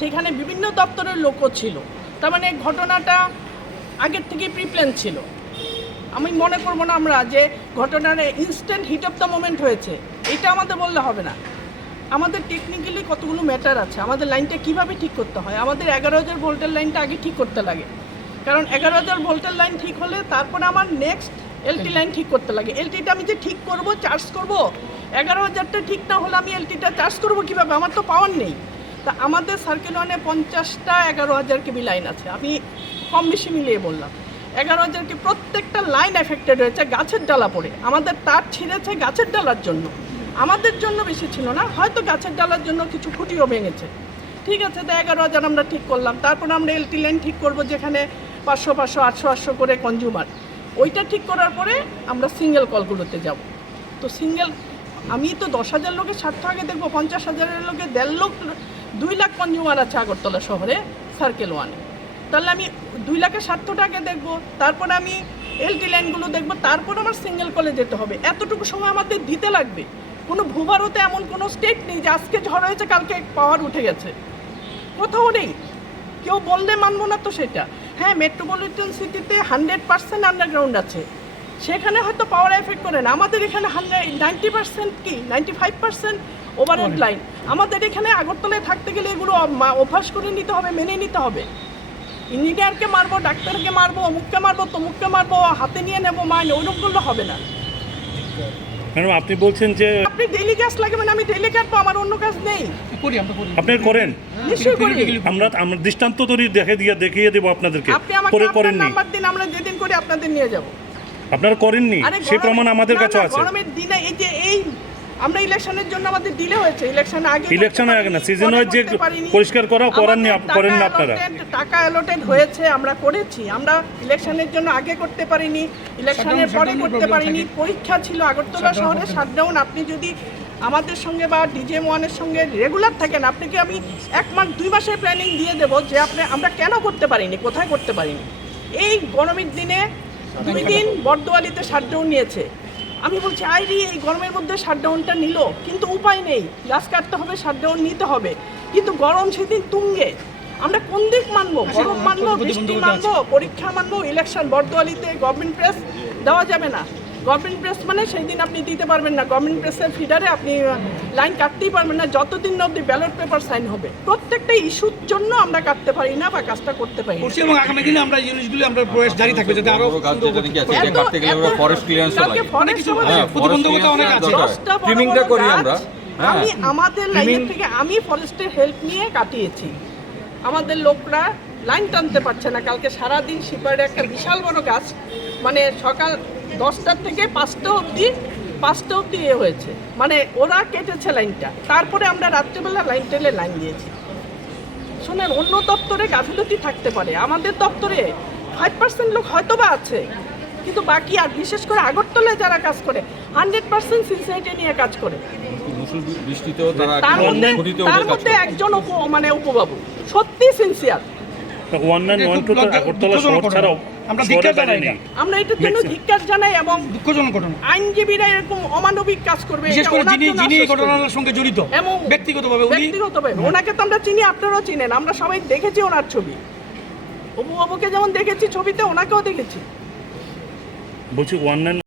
সেখানে বিভিন্ন দপ্তরের লোকও ছিল। তার মানে ঘটনাটা আগের থেকে প্রিপ্ল্যান ছিল। আমি মনে করবো না আমরা যে ঘটনার instant heat of the moment হয়েছে, এটা আমাদের বললে হবে না। আমাদের টেকনিক্যালি কতগুলো ম্যাটার আছে, আমাদের লাইনটা কিভাবে ঠিক করতে হয়। আমাদের 11,000 ভোল্টের লাইনটা আগে ঠিক করতে লাগে, কারণ 11,000 ভোল্টের লাইন ঠিক হলে তারপরে আমার নেক্সট এলটি লাইন ঠিক করতে লাগে। এলটিটা আমি যে ঠিক করব, চার্জ করব, 11,000টা ঠিক না হলে আমি এলটিটা চার্জ করব কীভাবে? আমার তো পাওয়ার নেই। তা আমাদের সার্কেল ওয়ানে 50টা 11,000 কেবি লাইন আছে, আমি কম বেশি মিলিয়ে বললাম। 11,000 কি প্রত্যেকটা লাইন এফেক্টেড হয়েছে গাছের ডালা পড়ে। আমাদের তার ছিঁড়েছে গাছের ডালার জন্য, আমাদের জন্য বেশি ছিল না, হয়তো গাছের ডালার জন্য কিছু খুঁটিও ভেঙেছে। ঠিক আছে, তো 11,000 আমরা ঠিক করলাম। তারপরে আমরা এলটি লাইন ঠিক করব যেখানে 500 500 800 800 করে কনজিউমার। ওইটা ঠিক করার পরে আমরা সিঙ্গেল কলগুলোতে যাব। তো সিঙ্গেল আমি তো 10,000 লোকের স্বার্থ আগে দেখবো, 50,000 লোকের 1.5 লাখ 2 লাখ কনজিউমার আছে আগরতলা শহরে সার্কেল ওয়ানে। তাহলে আমি 2 লাখের স্বার্থটা আগে দেখবো, তারপরে আমি এলটি লাইনগুলো দেখবো, তারপর আমার সিঙ্গেল কলে যেতে হবে। এতটুকু সময় আমাদের দিতে লাগবে। কোনো ভূভারতে এমন কোনো স্টেট নেই যে আজকে ঝড় হয়েছে কালকে পাওয়ার উঠে গেছে, কোথাও নেই। কেউ বললে মানবো না তো সেটা। হ্যাঁ, মেট্রোপলিটন সিটিতে 100% আন্ডারগ্রাউন্ড আছে, সেখানে হয়তো পাওয়ার এফেক্ট করে না। আমাদের এখানে 90% কি 95% ওভারহেড লাইন। আমাদের এখানে আগরতলায় থাকতে গেলে এগুলো অভ্যাস করে নিতে হবে, মেনে নিতে হবে। ইঞ্জিনিয়ারকে মারবো, ডাক্তারকে মারবো, অমুককে মারবো, তমুককে মারবো, হাতে নিয়ে নেবো মাইন, ওইরকম করলে হবে না। ম্যাডাম আপনি বলছেন যে আপনি ডেইলি গ্যাস লাগে, মানে আমি ডেইলি কাটবো, আমার অন্য কাজ নেই। আপনি করেন, নিশ্চয়ই করি। আমরা দৃষ্টান্ত তৈরি দেখিয়ে দেবো আপনাদেরকে। আপনি আমাকে করে আপনার করেননি, নাম্বার দিন, আমরা যেদিন করি আপনাদের নিয়ে যাব। আপনারা করেননি, আরে সেই প্রমাণ আমাদের না, কাছে না, আছে। গরমের দিনে এই যে আমরা ইলেকশনের জন্য আমাদের ডিলে হয়েছে, ইলেকশন আগে আগে না, সিজন ওয়াইজ যে পরিষ্কার করেননি আপনারা। টাকা অ্যালোটেড হয়েছে, আমরা করেছি। আমরা ইলেকশনের জন্য আগে করতে পারিনি, ইলেকশনের পরে করতে পারিনি। পরীক্ষা ছিল আগরতলা শহরে শাটডাউন। আপনি যদি আমাদের সঙ্গে বা ডিজেএম ওয়ানের সঙ্গে রেগুলার থাকেন, আপনাকে আমি 1 মাস 2 মাসের প্ল্যানিং দিয়ে দেবো যে আমরা কেন করতে পারিনি, কোথায় করতে পারিনি। এই গরমের দিনে 2 দিন বর্দোয়ালিতে শাটডাউন নিয়েছে। আমি বলছি আইরি এই গরমের মধ্যে শাটডাউনটা নিল, কিন্তু উপায় নেই, গাছ কাটতে হবে, শাটডাউন নিতে হবে। কিন্তু গরম সেদিন তুঙ্গে, আমরা কোন দিক মানবো? গরম মানবো, বৃষ্টি মানবো, পরীক্ষা মানবো, ইলেকশন? বর্দোয়ালিতে গভর্নমেন্ট প্রেস দেওয়া যাবে না। গভর্নমেন্ট প্রেস মানে সেই দিন আপনি দিতে পারবেন না, গভর্নমেন্ট প্রেসের ফিডারে আপনি লাইন কাটতেই পারবেন না যতদিন না অবধি ব্যালট পেপার সাইন হবে। প্রত্যেকটা ইস্যুর জন্য আমরা কাটতে পারি না বা কাজটা করতে পারি না। এবং আগামী দিনে আমরা জিনিসগুলো আমরা প্রয়াস জারি থাকবে যাতে আরো কাটতে গেলে আমরা ফরেস্ট ক্লিয়ারেন্স লাগে, প্রতিবন্ধকতা অনেক আছে। ট্রিমিংটা করি আমরা। আমি আমাদের লাইনের থেকে আমি ফরেস্টের হেল্প নিয়ে কাটিয়েছি। আমাদের লোকরা লাইন টানতে পারছে না। কালকে সারাদিন সিপারে একটা বিশাল বড় গাছ, মানে সকাল 10টা থেকে 5টা অবধি হয়েছে, মানে ওরা কেটেছে লাইনটা। তারপরে আমরা রাত্রেবেলা লাইন টেলে লাইন দিয়েছি। শোনেন, অন্য দপ্তরে গাফিলতি থাকতে পারে, আমাদের দপ্তরে 5% লোক হয়তো বা আছে, কিন্তু বাকি আর বিশেষ করে আগরতলায় যারা কাজ করে 100% সিনসিয়ারিটি নিয়ে কাজ করে। বৃষ্টিতেও তারা তার মধ্যে একজন উপবাবু সত্যি সিনসিয়ার। 1912 তো আগরতলা শহর ছাড়াও আমরা ধিক্কার জানাই। আমরা এটার জন্য ধিক্কার জানাই, এবং দুঃখজনক ঘটনা। আইনজীবীরা এরকম অমানবিক কাজ করবে, বিশেষ করে যিনি এই ঘটনার সঙ্গে জড়িত এবং ব্যক্তিগতভাবে ওনাকে তো আমরা চিনি, আপনারাও চিনেন, আমরা সবাই দেখেছি ওনার ছবি। অবুবাবুকে যেমন দেখেছি ছবিতে, ওনাকেও দেখেছি। বলছি 19